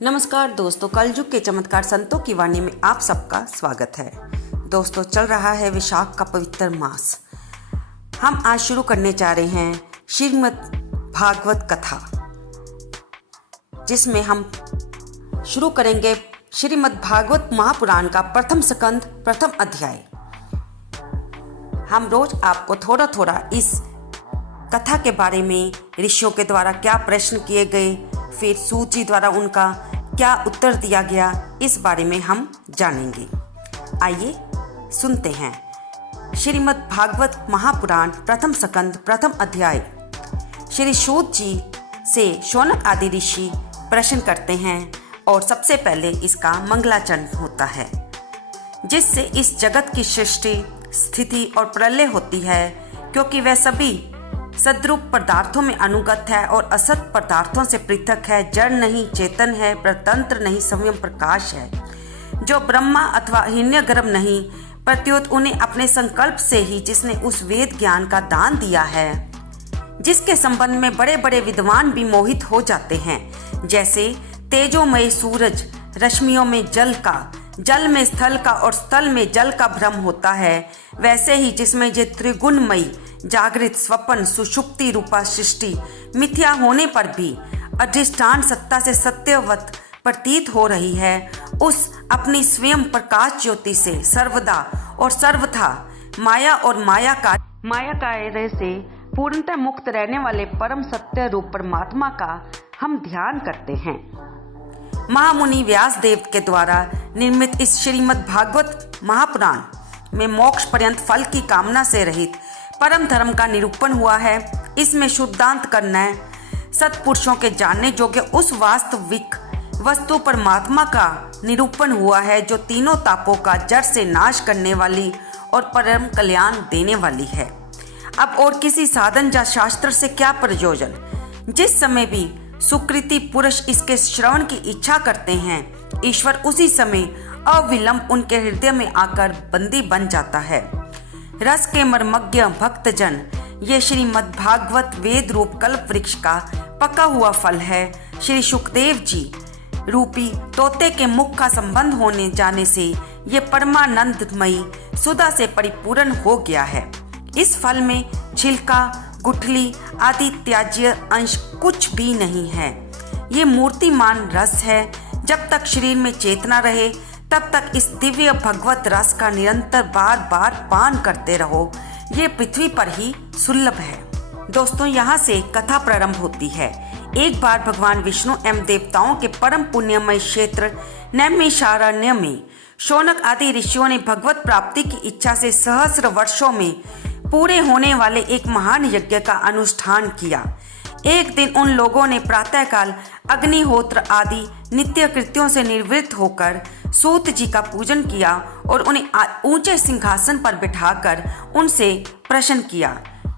नमस्कार दोस्तों, कलयुग के चमत्कार संतों की वाणी में आप सबका स्वागत है। दोस्तों, चल रहा है विशाख का पवित्र मास। हम आज शुरू करने जा रहे हैं श्रीमद् भागवत कथा, जिसमें हम शुरू करेंगे श्रीमद् भागवत महापुराण का प्रथम स्कंद प्रथम अध्याय। हम रोज आपको थोड़ा थोड़ा इस कथा के बारे में, ऋषियों के द्वारा क्या प्रश्न किए गए, फिर सूत जी द्वारा उनका क्या उत्तर दिया गया, इस बारे में हम जानेंगे। आइए सुनते हैं श्रीमद् भागवत महापुराण प्रथम स्कंद प्रथम अध्याय। श्री सूत जी से शौनक आदि ऋषि प्रश्न करते हैं और सबसे पहले इसका मंगलाचरण होता है, जिससे इस जगत की सृष्टि, स्थिति और प्रलय होती है, क्योंकि वह सभी सद्रूप पदार्थों में अनुगत है और असत पदार्थों से पृथक है, जड़ नहीं चेतन है, परतंत्र नहीं संयम प्रकाश है, जो ब्रह्मा अथवा हिरण्यगर्भ नहीं, प्रत्युत उन्हें अपने संकल्प से ही जिसने उस वेद ज्ञान का दान दिया है, जिसके संबंध में बड़े बड़े विद्वान भी मोहित हो जाते हैं। जैसे तेजोमय सूरज रश्मियों में जल का, जल में स्थल का और स्थल में जल का भ्रम होता है, वैसे ही जिसमें जे त्रिगुणमयी जागृत स्वप्न सुषुप्ति रूपा सृष्टि मिथ्या होने पर भी अधिष्ठान सत्ता से सत्यवत प्रतीत हो रही है, उस अपनी स्वयं प्रकाश ज्योति से सर्वदा और सर्वथा माया और माया कार्य से पूर्णतः मुक्त रहने वाले परम सत्य रूप परमात्मा का हम ध्यान करते हैं। महामुनि व्यास देव के द्वारा निर्मित इस श्रीमद् भागवत महापुराण में मोक्ष पर्यंत फल की कामना से रहित परम धर्म का निरूपण हुआ है। इसमें शुद्धांत करना सत्पुरुषों के जानने योग्य उस वास्तविक वस्तु परमात्मा का निरूपण हुआ है, जो तीनों तापों का जड़ से नाश करने वाली और परम कल्याण देने वाली है। अब और किसी साधन या शास्त्र से क्या प्रयोजन। जिस समय भी सुकृति पुरुष इसके श्रवण की इच्छा करते हैं, ईश्वर उसी समय अविलंब उनके हृदय में आकर बंदी बन जाता है। रस के मर्मज्ञ भक्तजन, ये श्रीमद् भागवत वेद रूप कल्प वृक्ष का पका हुआ फल है। श्री सुखदेव जी रूपी तोते के मुख का संबंध होने जाने से ये परमानंदमयी सुधा से परिपूर्ण हो गया है। इस फल में छिलका, गुठली आदि त्याज्य अंश कुछ भी नहीं है। ये मूर्तिमान रस है। जब तक शरीर में चेतना रहे, तब तक इस दिव्य भगवत रस का निरंतर बार बार पान करते रहो। ये पृथ्वी पर ही सुलभ है। दोस्तों, यहाँ से कथा प्रारंभ होती है। एक बार भगवान विष्णु एवं देवताओं के परम पुण्यमय क्षेत्र नैमिषारण्य में शौनक आदि ऋषियों ने भगवत प्राप्ति की इच्छा से सहस्र वर्षों में पूरे होने वाले एक महान यज्ञ का अनुष्ठान किया। एक दिन उन लोगों ने प्रातःकाल अग्निहोत्र आदि नित्य कृत्यों से निवृत्त होकर सूत जी का पूजन किया और उन्हें ऊंचे सिंहासन पर बिठाकर उनसे प्रश्न किया।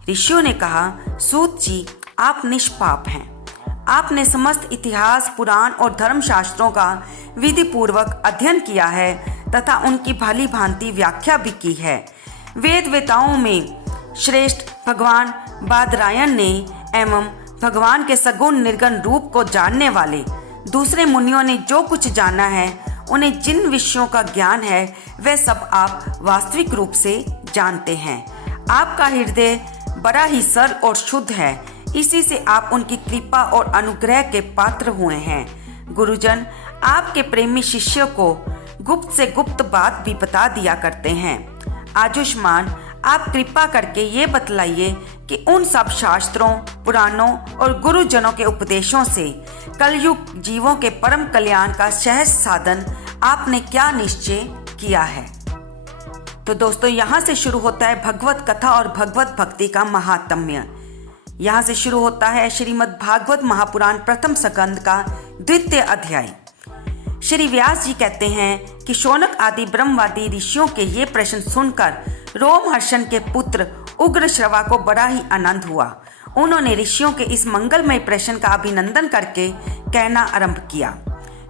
ऋषियों ने कहा, सूत जी, आप निष्पाप हैं। आपने समस्त इतिहास, पुराण और धर्मशास्त्रों का विधि पूर्वक अध्ययन किया है तथा उनकी भली भांति व्याख्या भी की है। वेद वेताओं में श्रेष्ठ भगवान बादरायण ने एवं भगवान के सगुण निर्गुण रूप को जानने वाले दूसरे मुनियों ने जो कुछ जाना है, उन्हें जिन विषयों का ज्ञान है, वह सब आप वास्तविक रूप से जानते हैं। आपका हृदय बड़ा ही सरल और शुद्ध है, इसी से आप उनकी कृपा और अनुग्रह के पात्र हुए हैं। गुरुजन आपके प्रेमी शिष्य को गुप्त से गुप्त बात भी बता दिया करते हैं। आयुष्मान, आप कृपा करके ये बतलाइए कि उन सब शास्त्रों, पुराणों और गुरुजनों के उपदेशों से कलयुग जीवों के परम कल्याण का सहज साधन आपने क्या निश्चय किया है। तो दोस्तों, यहाँ से शुरू होता है भगवत कथा और भगवत भक्ति का महात्म्य। यहाँ से शुरू होता है श्रीमद् भागवत महापुराण प्रथम स्कंद का द्वितीय अध्याय। श्री व्यास जी कहते हैं कि शौनक आदि ब्रह्मवादी ऋषियों के ये प्रश्न सुनकर रोमहर्षण के पुत्र उग्रश्रवा को बड़ा ही आनंद हुआ। उन्होंने ऋषियों के इस मंगलमय प्रश्न का अभिनंदन करके कहना आरंभ किया।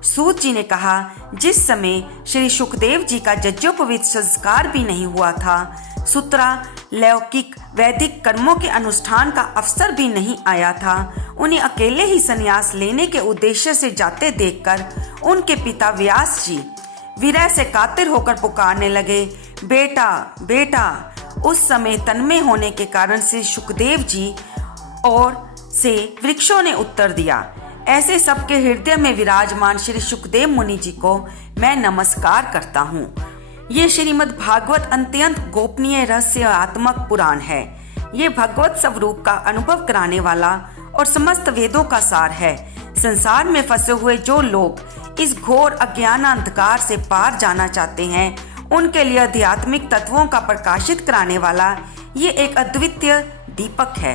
सूत जी ने कहा, जिस समय श्री सुखदेव जी का यज्ञोपवीत संस्कार भी नहीं हुआ था, सूत्रा लौकिक वैदिक कर्मों के अनुष्ठान का अवसर भी नहीं आया था, उन्हें अकेले ही संन्यास लेने के उद्देश्य से जाते देखकर उनके पिता व्यास जी विरह से कातिर होकर पुकारने लगे, बेटा बेटा। उस समय तन्मय होने के कारण श्री सुखदेव जी और से वृक्षों ने उत्तर दिया, ऐसे सबके हृदय में विराजमान श्री सुखदेव मुनि जी को मैं नमस्कार करता हूँ। ये श्रीमद् भागवत अत्यंत गोपनीय रहस्यात्मक पुराण है। ये भगवत स्वरूप का अनुभव कराने वाला और समस्त वेदों का सार है। संसार में फंसे हुए जो लोग इस घोर अज्ञान अंधकार से पार जाना चाहते हैं, उनके लिए आध्यात्मिक तत्वों का प्रकाशित कराने वाला ये एक अद्वितीय दीपक है।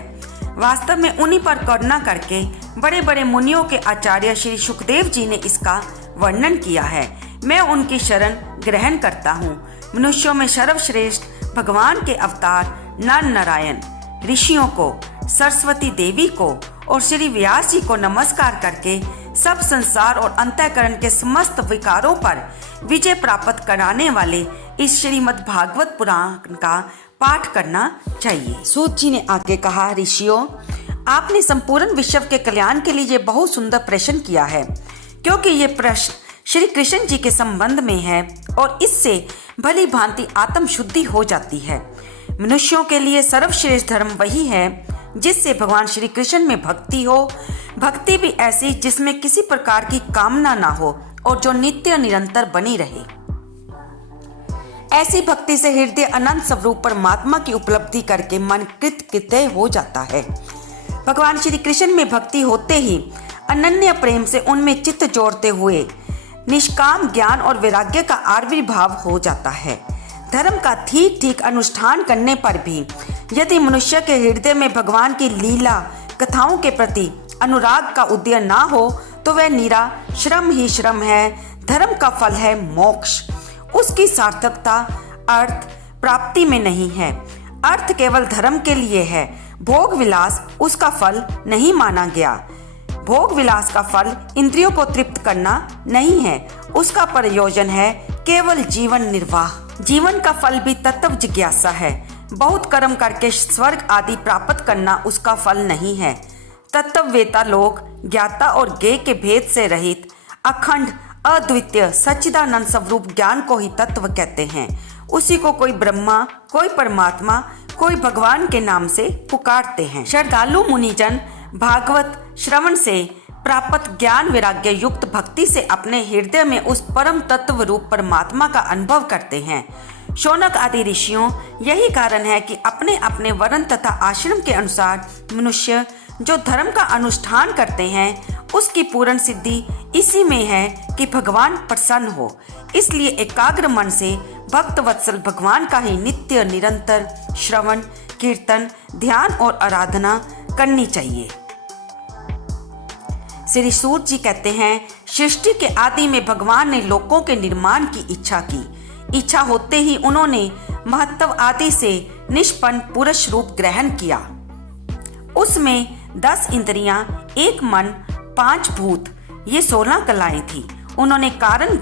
वास्तव में उन्हीं पर करुणा करके बड़े बड़े मुनियों के आचार्य श्री सुखदेव जी ने इसका वर्णन किया है। मैं उनकी शरण ग्रहण करता हूँ। मनुष्यों में सर्वश्रेष्ठ भगवान के अवतार नर नारायण, ऋषियों को, सरस्वती देवी को और श्री व्यास जी को नमस्कार करके सब संसार और अंतःकरण के समस्त विकारों पर विजय प्राप्त कराने वाले इस श्रीमद् भागवत पुराण का पाठ करना चाहिए। सूत जी ने आगे कहा, ऋषियों, आपने संपूर्ण विश्व के कल्याण के लिए बहुत सुंदर प्रश्न किया है, क्योंकि ये प्रश्न श्री कृष्ण जी के संबंध में है और इससे भली भांति आत्म शुद्धि हो जाती है। मनुष्यों के लिए सर्वश्रेष्ठ धर्म वही है जिससे भगवान श्री कृष्ण में भक्ति हो, भक्ति भी ऐसी जिसमें किसी प्रकार की कामना ना हो और जो नित्य निरंतर बनी रहे। ऐसी भक्ति से हृदय अनंत स्वरूप परमात्मा की उपलब्धि करके मन कृतकृत्य हो जाता है। भगवान श्री कृष्ण में भक्ति होते ही अनन्य प्रेम से उनमें चित्त जोड़ते हुए निष्काम ज्ञान और वैराग्य का आविर्भाव हो जाता है। धर्म का ठीक ठीक अनुष्ठान करने पर भी यदि मनुष्य के हृदय में भगवान की लीला कथाओं के प्रति अनुराग का उदय ना हो तो वह निरा श्रम ही श्रम है। धर्म का फल है मोक्ष। उसकी सार्थकता अर्थ प्राप्ति में नहीं है। अर्थ केवल धर्म के लिए है। भोग विलास उसका फल नहीं माना गया। भोग विलास का फल इंद्रियों को तृप्त करना नहीं है, उसका प्रयोजन है केवल जीवन निर्वाह। जीवन का फल भी तत्व जिज्ञासा है। बहुत कर्म करके स्वर्ग आदि प्राप्त करना उसका फल नहीं है। तत्ववेता लोग ज्ञाता और ज्ञेय के भेद से रहित अखंड अद्वितीय सच्चिदानंद स्वरूप ज्ञान को ही तत्व कहते हैं। उसी को कोई ब्रह्मा, कोई परमात्मा, कोई भगवान के नाम से पुकारते हैं। श्रद्धालु मुनिजन भागवत श्रवण से प्राप्त ज्ञान वैराग्य युक्त भक्ति से अपने हृदय में उस परम तत्व रूप परमात्मा का अनुभव करते हैं। शौनक आदि ऋषियों, यही कारण है कि अपने अपने वर्ण तथा आश्रम के अनुसार मनुष्य जो धर्म का अनुष्ठान करते हैं उसकी पूर्ण सिद्धि इसी में है कि भगवान प्रसन्न हो। इसलिए एकाग्र मन से भक्त वत्सल भगवान का ही नित्य निरंतर श्रवण, कीर्तन, ध्यान और आराधना करनी चाहिए। श्री सूत जी कहते हैं, सृष्टि के आदि में भगवान ने लोकों के निर्माण की इच्छा की। इच्छा होते ही उन्होंने महत्व आदि से निष्पन्न पुरुष रूप ग्रहण किया। उसमें 10 इंद्रियां, 1 मन, 5 भूत, ये 16 कलाएं थी। उन्होंने कारण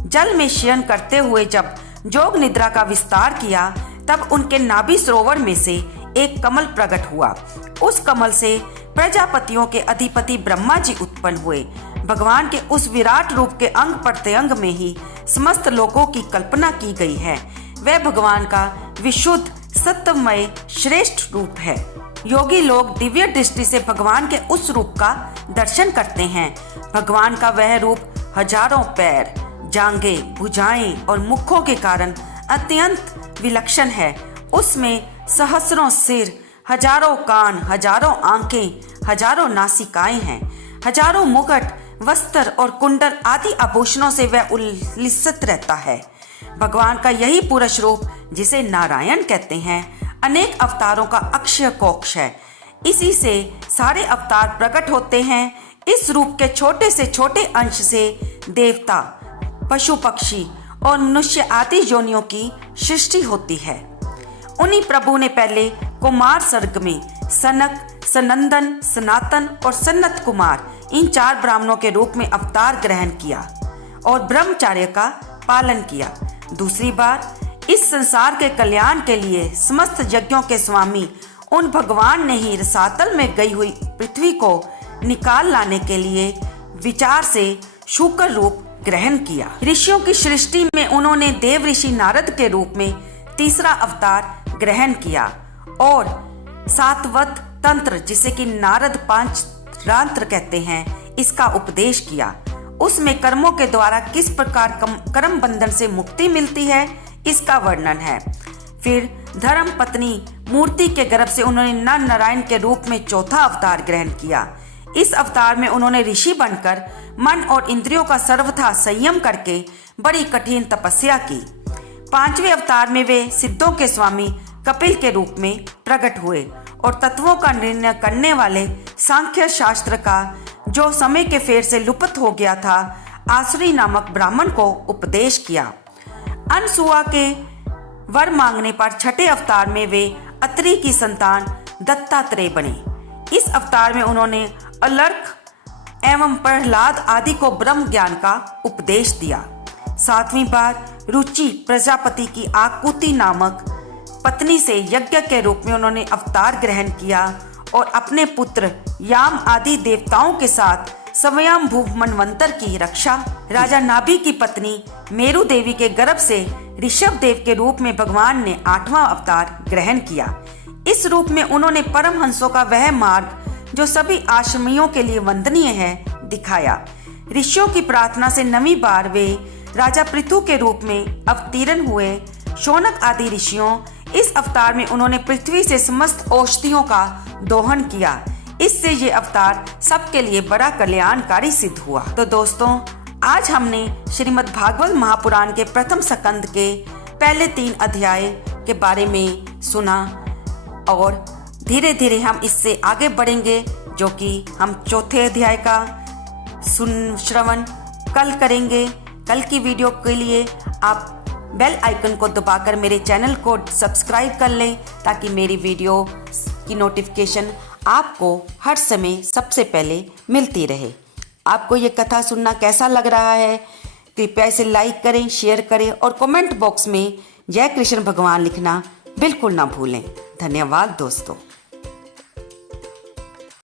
जल में शयन करते हुए जब जोग निद्रा का विस्तार किया तब उनके नाभि सरोवर में से एक कमल प्रकट हुआ। उस कमल से प्रजापतियों के अधिपति ब्रह्मा जी उत्पन्न हुए। भगवान के उस विराट रूप के अंग प्रत्यंग में ही समस्त लोकों की कल्पना की गई है। वह भगवान का विशुद्ध सत्वमय श्रेष्ठ रूप है। योगी लोग दिव्य दृष्टि से भगवान के उस रूप का दर्शन करते हैं। भगवान का वह रूप हजारों पैर, जांघें, भुजाएं और मुखों के कारण अत्यंत विलक्षण है। उसमें सहस्रों सिर, हजारों कान, हजारों आंखें, हजारों नासिकाएं हैं। हजारों मुकुट, वस्त्र और कुंडल आदि आभूषणों से वह उल्लिसित रहता है। भगवान का यही पुरुष रूप, जिसे नारायण कहते हैं, अनेक अवतारों का अक्षय कोश है। इसी से सारे अवतार प्रकट होते हैं। इस रूप के छोटे से छोटे अंश से देवता, पशु पक्षी और मनुष्य आदि योनियों की सृष्टि होती है। उन्हीं प्रभु ने पहले कुमार सर्ग में सनक, सनंदन, सनातन और सन्नत कुमार इन 4 ब्राह्मणों के रूप में अवतार ग्रहण किया और ब्रह्मचर्य का पालन किया। दूसरी बार इस संसार के कल्याण के लिए समस्त यज्ञों के स्वामी उन भगवान ने ही रसातल में गई हुई पृथ्वी को निकाल लाने के लिए विचार से शुक्र रूप ग्रहण किया। ऋषियों की सृष्टि में उन्होंने देव ऋषि नारद के रूप में तीसरा अवतार ग्रहण किया और सातवत तंत्र, जिसे कि नारद पंचरात्र कहते हैं, इसका उपदेश किया। उसमें कर्मों के द्वारा किस प्रकार कर्म बंधन से मुक्ति मिलती है इसका वर्णन है। फिर धर्म पत्नी मूर्ति के गर्भ से उन्होंने नर नारायण के रूप में चौथा अवतार ग्रहण किया। इस अवतार में उन्होंने ऋषि बनकर मन और इंद्रियों का सर्वथा संयम करके बड़ी कठिन तपस्या की। पांचवें अवतार में वे सिद्धों के स्वामी कपिल के रूप में प्रकट हुए और तत्वों का निर्णय करने वाले सांख्य शास्त्र का, जो समय के फेर से लुप्त हो गया था, आसुरी नामक ब्राह्मण को उपदेश किया। अनसुआ के वर मांगने पर छठे अवतार में वे अत्रि की संतान दत्तात्रेय बने। इस अवतार में उन्होंने अलर्क एवं प्रहलाद आदि को ब्रह्म ज्ञान का उपदेश दिया। सातवीं बार रुचि प्रजापति की आकुति नामक पत्नी से यज्ञ के रूप में उन्होंने अवतार ग्रहण किया और अपने पुत्र याम आदि देवताओं के साथ स्वयंभू मनवंतर की रक्षा। राजा नाभि की पत्नी मेरु देवी के गर्भ से ऋषभ देव के रूप में भगवान ने आठवां अवतार ग्रहण किया। इस रूप में उन्होंने परमहंसों का वह मार्ग जो सभी आश्रमियों के लिए वंदनीय है दिखाया। ऋषियों की प्रार्थना से 9वीं बार वे राजा पृथु के रूप में अवतीर्ण हुए। शौनक आदि ऋषियों, इस अवतार में उन्होंने पृथ्वी से समस्त औषधियों का दोहन किया। इससे ये अवतार सबके लिए बड़ा कल्याणकारी सिद्ध हुआ। तो दोस्तों, आज हमने श्रीमद् भागवत महापुराण के प्रथम स्कंद के पहले 3 अध्याय के बारे में सुना और धीरे धीरे हम इससे आगे बढ़ेंगे, जो कि हम चौथे अध्याय का श्रवण कल करेंगे। कल की वीडियो के लिए आप बेल आइकन को दबाकर मेरे चैनल को सब्सक्राइब कर लें, ताकि मेरी वीडियो की नोटिफिकेशन आपको हर समय सबसे पहले मिलती रहे। आपको ये कथा सुनना कैसा लग रहा है, कृपया इसे लाइक करें, शेयर करें और कमेंट बॉक्स में जय कृष्ण भगवान लिखना बिल्कुल ना भूलें। धन्यवाद दोस्तों।